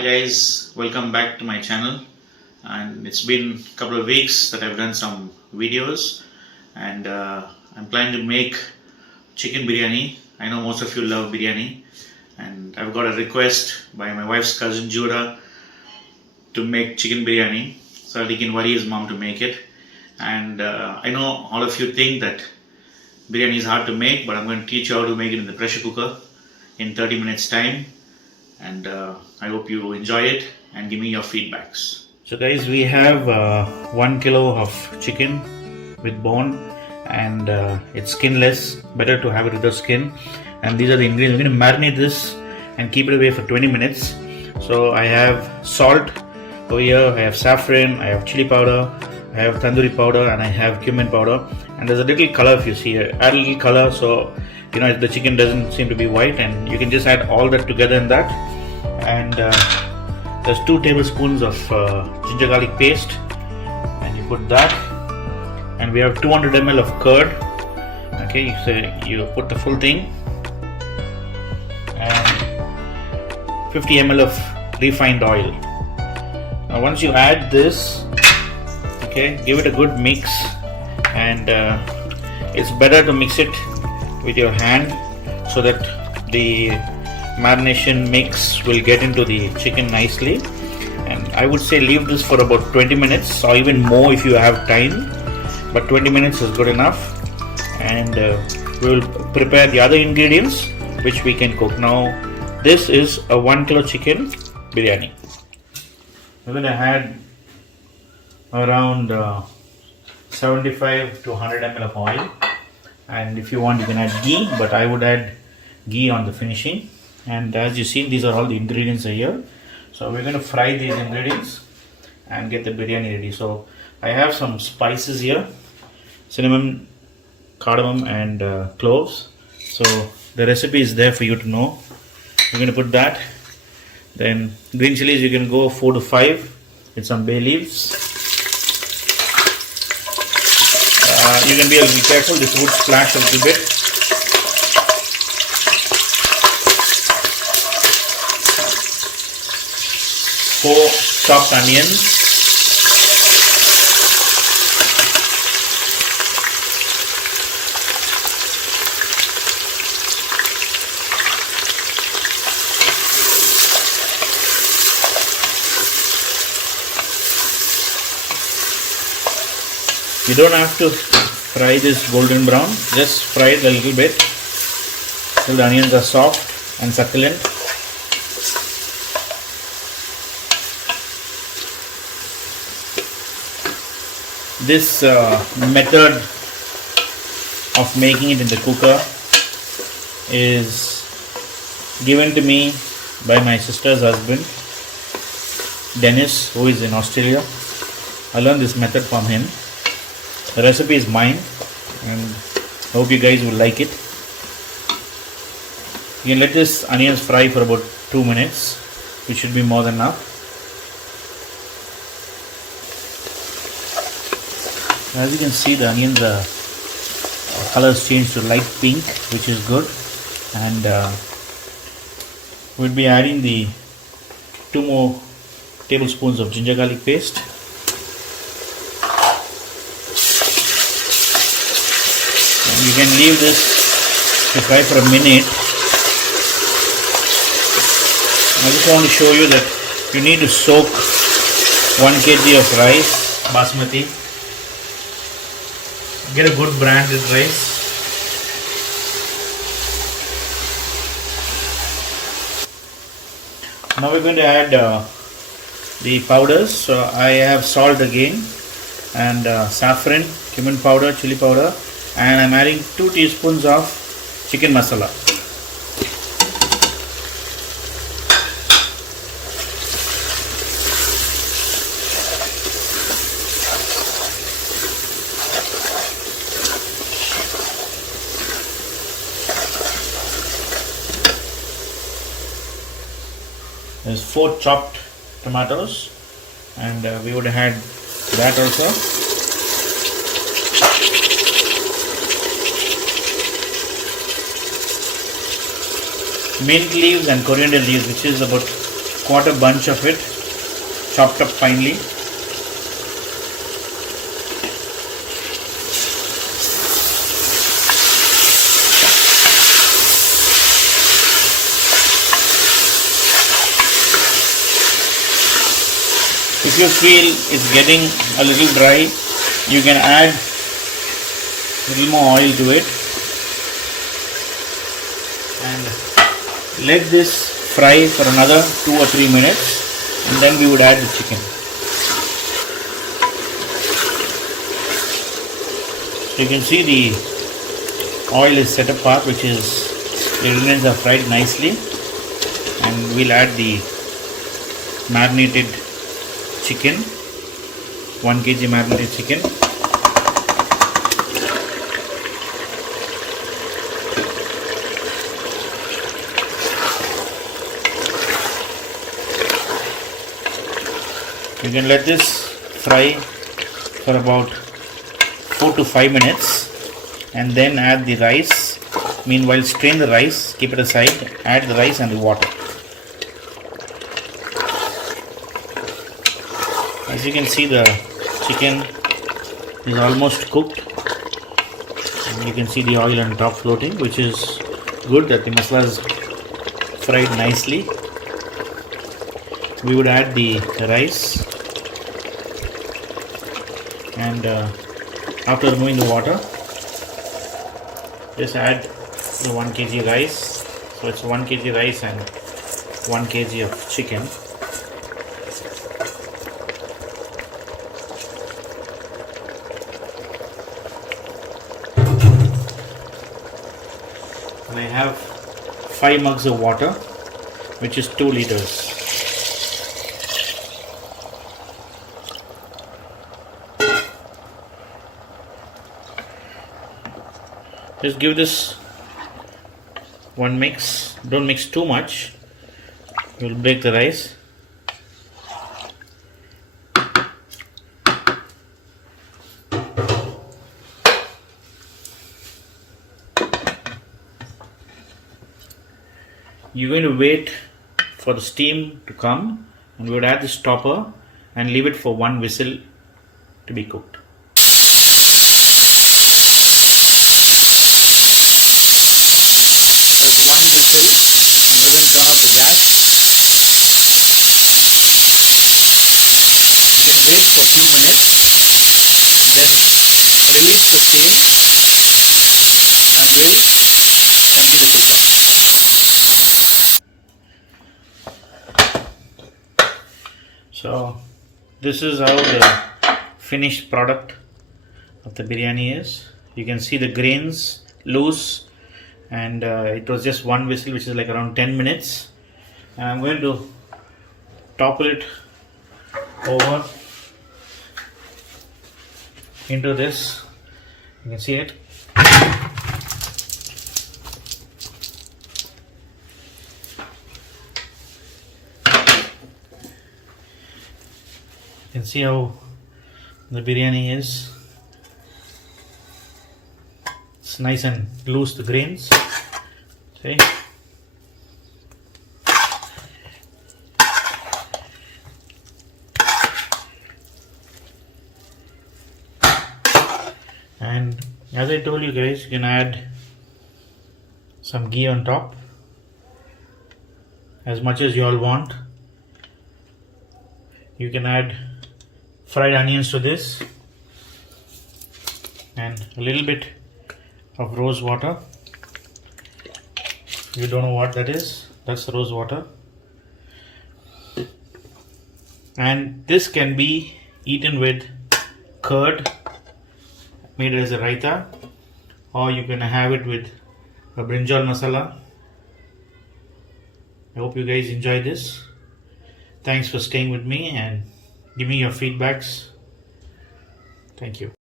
Hi guys, welcome back to my channel. And it's been a couple of weeks that I've done some videos, and I'm planning to make chicken biryani. I know most of you love biryani, and I've got a request by my wife's cousin Jeera to make chicken biryani so that he can worry his mom to make it. And I know all of you think that biryani is hard to make, but I'm going to teach you how to make it in the pressure cooker in 30 minutes time. And I hope you enjoy it and give me your feedbacks. So guys, we have 1 kilo of chicken with bone, and it's skinless. Better to have it with the skin. And these are the ingredients. We're going to marinate this and keep it away for 20 minutes. So I have salt over here, I have saffron, I have chili powder, I have tandoori powder, and I have cumin powder. And there's a little color if you see here. Add a little color so you know the chicken doesn't seem to be white, and you can just add all that together in that. And there's 2 tablespoons of ginger garlic paste, and you put that. And we have 200 ml of curd. Okay, so you put the full thing, and 50 ml of refined oil. Now once you add this, okay, give it a good mix, and it's better to mix it with your hand so that the marination mix will get into the chicken nicely. And I would say leave this for about 20 minutes or even more if you have time, but 20 minutes is good enough. And we will prepare the other ingredients which we can cook. Now this is a 1 kilo chicken biryani. We're going to add around 75 to 100 ml of oil, and if you want you can add ghee, but I would add ghee on the finishing. And as you see, these are all the ingredients here. So we're going to fry these ingredients and get the biryani ready. So I have some spices here: cinnamon, cardamom, and cloves. So the recipe is there for you to know. We're going to put that. Then green chillies, you can go 4 to 5 with some bay leaves. You can be a little careful, this would splash a little bit. Four chopped onions. You don't have to fry this golden brown, just fry it a little bit till the onions are soft and succulent. This method of making it in the cooker is given to me by my sister's husband Dennis, who is in Australia. I learned this method from him. The recipe is mine, and I hope you guys will like it. You can let this onions fry for about 2 minutes, which should be more than enough. As you can see, the onions colors changed to light pink, which is good. And we'll be adding the 2 more tablespoons of ginger garlic paste. You can leave this to fry for a minute. I just want to show you that you need to soak 1 kg of rice, basmati. Get a good branded rice. Now we're going to add the powders. So I have salt again, and saffron, cumin powder, chili powder. And I'm adding 2 teaspoons of chicken masala. There's 4 chopped tomatoes, and we would add that also. mint leaves and coriander leaves, which is about quarter bunch of it, chopped up finely. If you feel it's getting a little dry, you can add a little more oil to it and let this fry for another 2 or 3 minutes, and then we would add the chicken. So you can see the oil is set apart, which is the ingredients are fried nicely, and we'll add the marinated chicken, 1 kg marinated chicken. You can let this fry for about 4 to 5 minutes and then add the rice. Meanwhile, strain the rice, keep it aside, add the rice and the water. As you can see, the chicken is almost cooked, and you can see the oil on top floating, which is good that the masala is fried nicely. We would add the rice, and after removing the water, just add the 1 kg rice. So it's 1 kg rice and 1 kg of chicken. And I have 5 mugs of water, which is 2 liters. Just give this one mix. Don't mix too much, you will break the rice. You're going to wait for the steam to come, and we would add the stopper and leave it for 1 whistle to be cooked. There's 1 whistle, and we're going to turn off the gas. You can wait for a few minutes and then release the steam, and we'll continue the process. So this is how the finished product of the biryani is. You can see the grains loose, and it was just 1 whistle, which is like around 10 minutes. And I'm going to topple it over into this. You can see it. You can see how the biryani is. It's nice and loose, the grains. See? And as I told you guys, you can add some ghee on top, as much as you all want. You can add fried onions to this, and a little bit of rose water. If you don't know what that is, that's rose water. And this can be eaten with curd made as a raita, or you can have it with a brinjal masala. I hope you guys enjoy this. Thanks for staying with me and give me your feedbacks. Thank you.